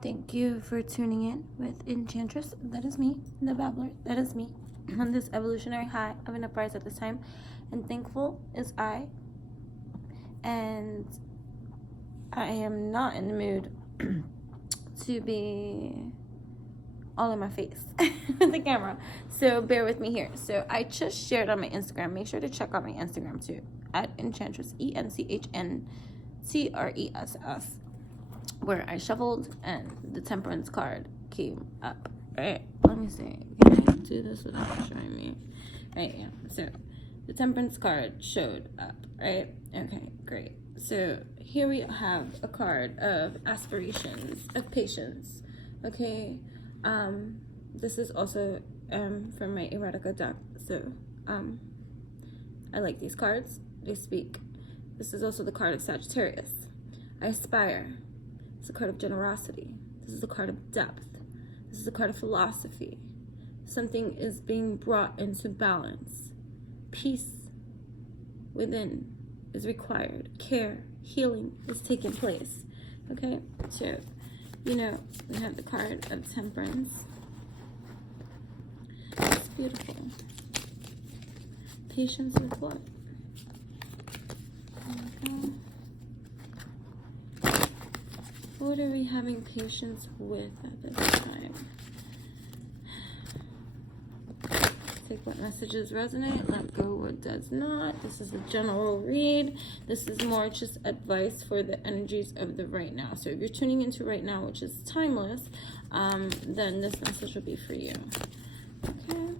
Thank you for tuning in with Enchantress. That is me, the babbler. That is me on this evolutionary high of an uprise at this time. And thankful is I. And I am not in the mood to be all in my face with the camera. So bear with me here. So I just shared on my Instagram. Make sure to check out my Instagram too. At Enchantress, ENCHNTRESS. Where I shuffled and the Temperance card came up. Right? Let me see. Can I do this without showing me? Right, yeah. So the Temperance card showed up, right? Okay, great. So here we have a card of aspirations, of patience. Okay. This is also from my Erotica deck. So I like these cards. They speak. This is also the card of Sagittarius. I aspire. It's a card of generosity. This is a card of depth. This is a card of philosophy. Something is being brought into balance. Peace within is required. Care, healing is taking place. Okay? So, we have the card of Temperance. It's beautiful. Patience with what? There we go. What are we having patience with at this time? Take what messages resonate, let go what does not. This is a general read. This is more just advice for the energies of the right now. So if you're tuning into right now, which is timeless, then this message will be for you. Okay.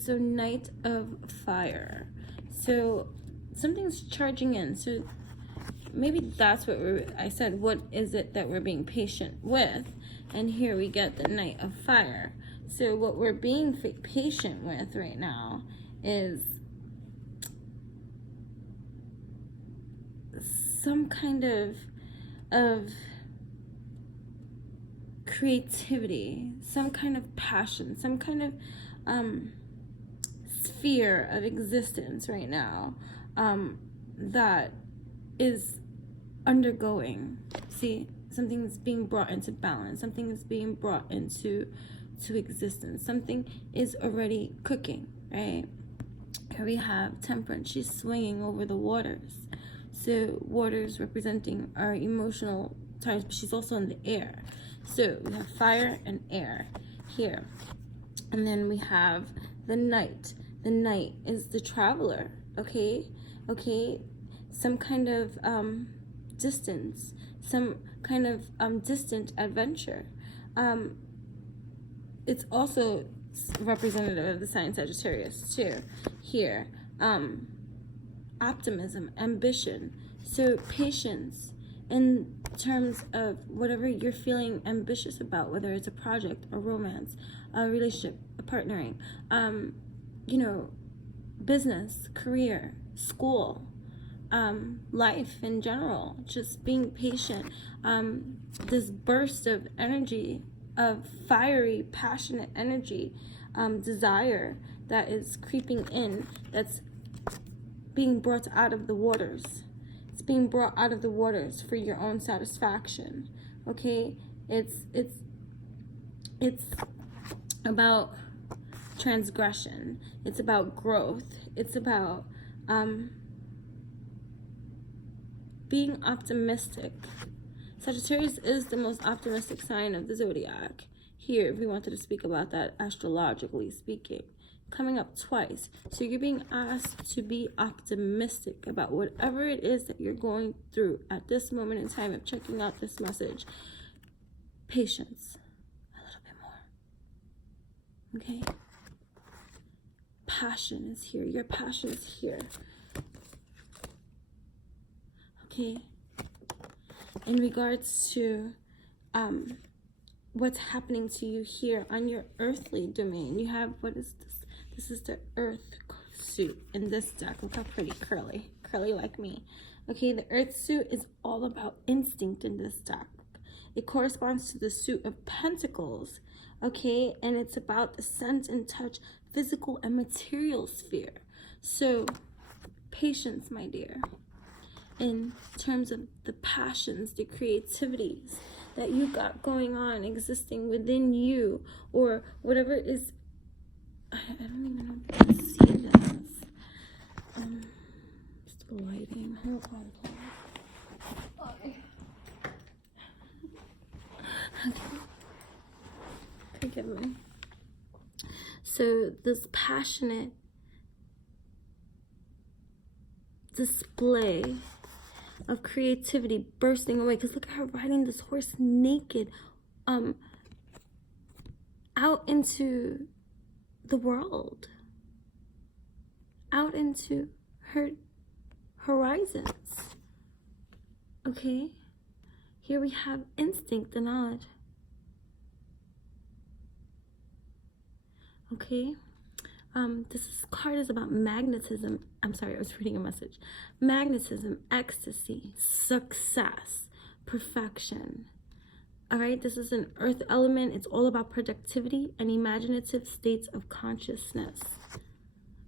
So Knight of Fire. So something's charging in. So maybe that's what I said, what is it that we're being patient with? And here we get the Knight of Fire. So what we're being patient with right now is some kind of creativity, some kind of passion, some kind of sphere of existence right now that is undergoing. See, something is being brought into balance. Something is being brought into existence. Something is already cooking, right? Here we have Temperance. She's swinging over the waters. So waters representing our emotional times, but she's also in the air. So we have fire and air here. And then we have the Knight. The Knight is the traveler, okay? Some kind of distance, some kind of distant adventure. It's also representative of the sign Sagittarius too. Here, optimism, ambition. So patience in terms of whatever you're feeling ambitious about, whether it's a project, a romance, a relationship, a partnering, business, career, school, life in general, just being patient. This burst of energy, of fiery, passionate energy, desire that is creeping in, that's being brought out of the waters. It's being brought out of the waters for your own satisfaction. Okay? It's about transgression. It's about growth. It's about being optimistic. Sagittarius is the most optimistic sign of the zodiac. Here, if we wanted to speak about that astrologically speaking, coming up twice. So you're being asked to be optimistic about whatever it is that you're going through at this moment in time of checking out this message. Patience. A little bit more. Okay? Passion is here. Your passion is here. Okay? In regards to what's happening to you here on your earthly domain, you have, what is this? This is the Earth suit in this deck. Look how pretty, curly like me. Okay, the Earth suit is all about instinct in this deck. It corresponds to the suit of pentacles, okay? And it's about the sense and touch, physical and material sphere. So patience, my dear, in terms of the passions, the creativities that you got going on, existing within you, or whatever is, I don't even know if you can see this. Just the lighting. Hold on. Okay. Forgive me. So this passionate display of creativity bursting away, because look at her riding this horse naked out into the world, out into her horizons. Okay, here we have instinct and knowledge. Okay, this card is about magnetism. I'm sorry, I was reading a message. Magnetism, ecstasy, success, perfection. All right, this is an earth element. It's all about productivity and imaginative states of consciousness.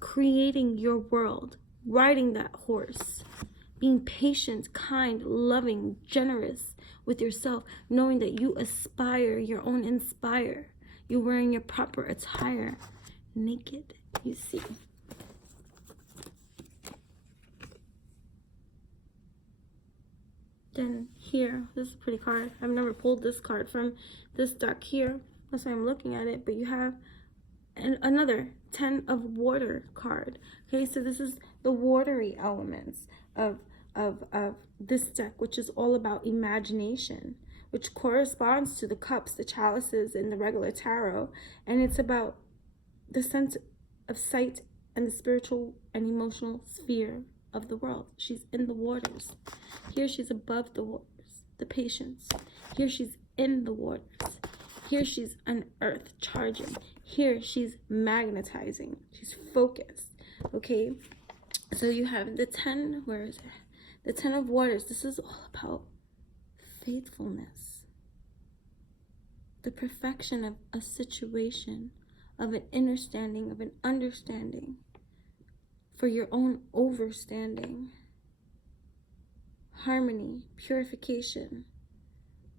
Creating your world, riding that horse, being patient, kind, loving, generous with yourself, knowing that you aspire, your own inspire. You're wearing your proper attire, naked, you see. Then here, this is a pretty card. I've never pulled this card from this deck here. That's why I'm looking at it. But you have another 10 of water card. Okay, so this is the watery elements of this deck, which is all about imagination, which corresponds to the cups, the chalices in the regular tarot. And it's about the sense of sight and the spiritual and emotional sphere of the world. She's in the waters. Here she's above the waters, the patience. Here she's in the waters. Here she's on earth, charging. Here she's magnetizing. She's focused. Okay, so you have the 10, where is it? The 10 of waters. This is all about faithfulness, the perfection of a situation, of an understanding, of an understanding, for your own overstanding, harmony, purification.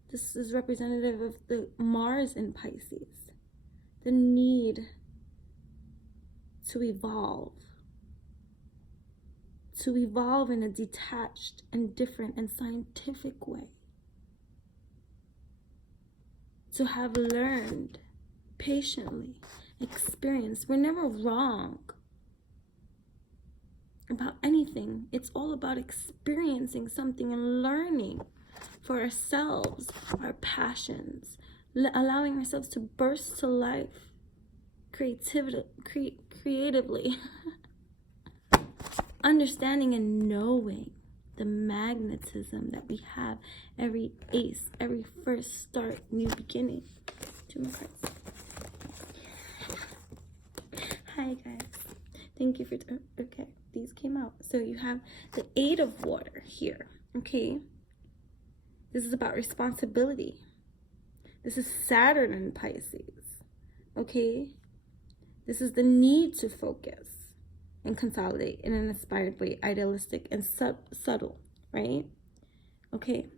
This is representative of the Mars in Pisces, the need to evolve in a detached and different and scientific way, to have learned patiently, experienced. We're never wrong about anything. It's all about experiencing something and learning for ourselves, our passions, allowing ourselves to burst to life creatively, understanding and knowing the magnetism that we have, every ace, every first start, new beginning. 2 more cards. Hi guys, thank you for okay, these came out. So you have the 8 of water here. Okay, this is about responsibility. This is Saturn in Pisces. Okay, this is the need to focus and consolidate in an inspired way, idealistic and subtle, right? Okay,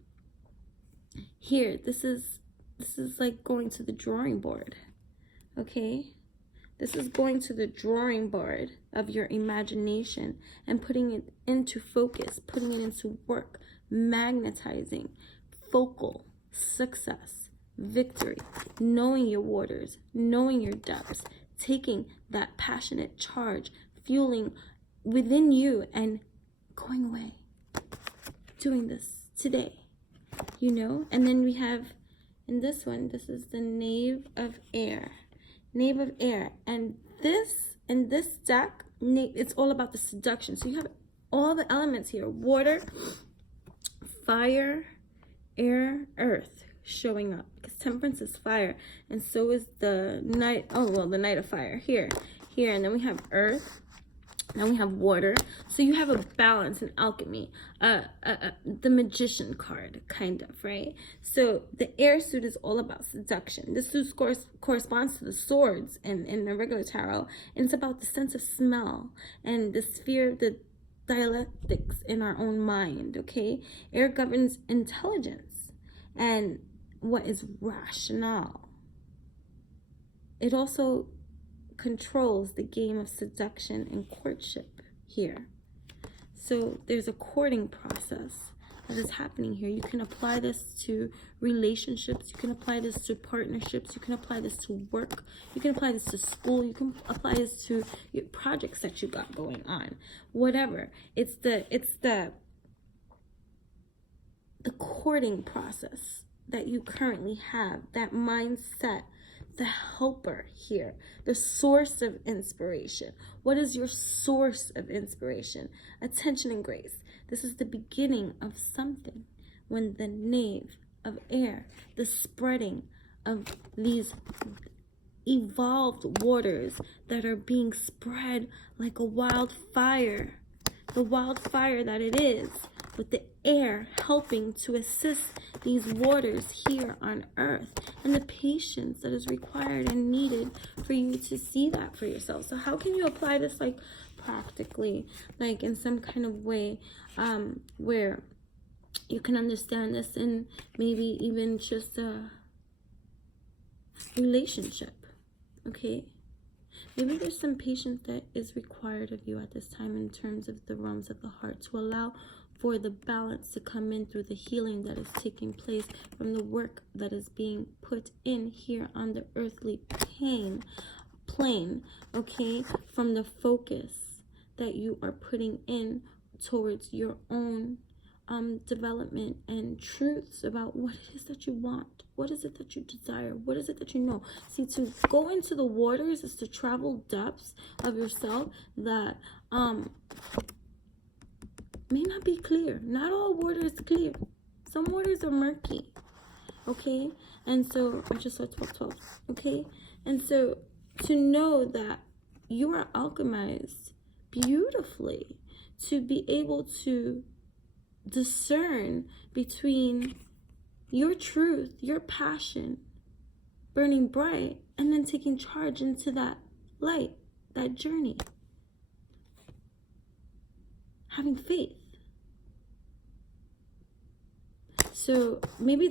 here, this is like going to the drawing board. Okay, this is going to the drawing board of your imagination and putting it into focus, putting it into work, magnetizing, focal, success, victory, knowing your waters, knowing your depths, taking that passionate charge, fueling within you and going away, doing this today, you know. And then we have in this one, this is the Knave of Air. Knave of Air. And this, in this deck, it's all about the seduction. So you have all the elements here: water, fire, air, earth showing up, because Temperance is fire, and so is the Knight. Oh well, the Knight of Fire here, and then we have earth, Now we have water. So you have a balance in alchemy. The magician card, kind of, right? So the air suit is all about seduction. The suit corresponds to the swords in the regular tarot. And it's about the sense of smell and the sphere of the dialectics in our own mind, okay? Air governs intelligence and what is rational. It also controls the game of seduction and courtship here. So there's a courting process that is happening here. You can apply this to relationships. You can apply this to partnerships. You can apply this to work. You can apply this to school. You can apply this to your projects that you got going on. Whatever. It's the courting process that you currently have, that mindset, the helper here, the source of inspiration. What is your source of inspiration? Attention and grace. This is the beginning of something. When the knave of air, the spreading of these evolved waters that are being spread like a wildfire, the wildfire that it is, with the air helping to assist these waters here on earth, and the patience that is required and needed for you to see that for yourself. So how can you apply this like practically, like in some kind of way where you can understand this in maybe even just a relationship, okay? Maybe there's some patience that is required of you at this time in terms of the realms of the heart, to allow for the balance to come in through the healing that is taking place from the work that is being put in here on the earthly plane, okay? From the focus that you are putting in towards your own development and truths about what it is that you want. What is it that you desire? What is it that you know? See, to go into the waters is to travel depths of yourself that may not be clear. Not all water is clear. Some waters are murky, okay? And so, I just saw 12, okay? And so, to know that you are alchemized beautifully, to be able to discern between your truth, your passion, burning bright, and then taking charge into that light, that journey. Having faith. So maybe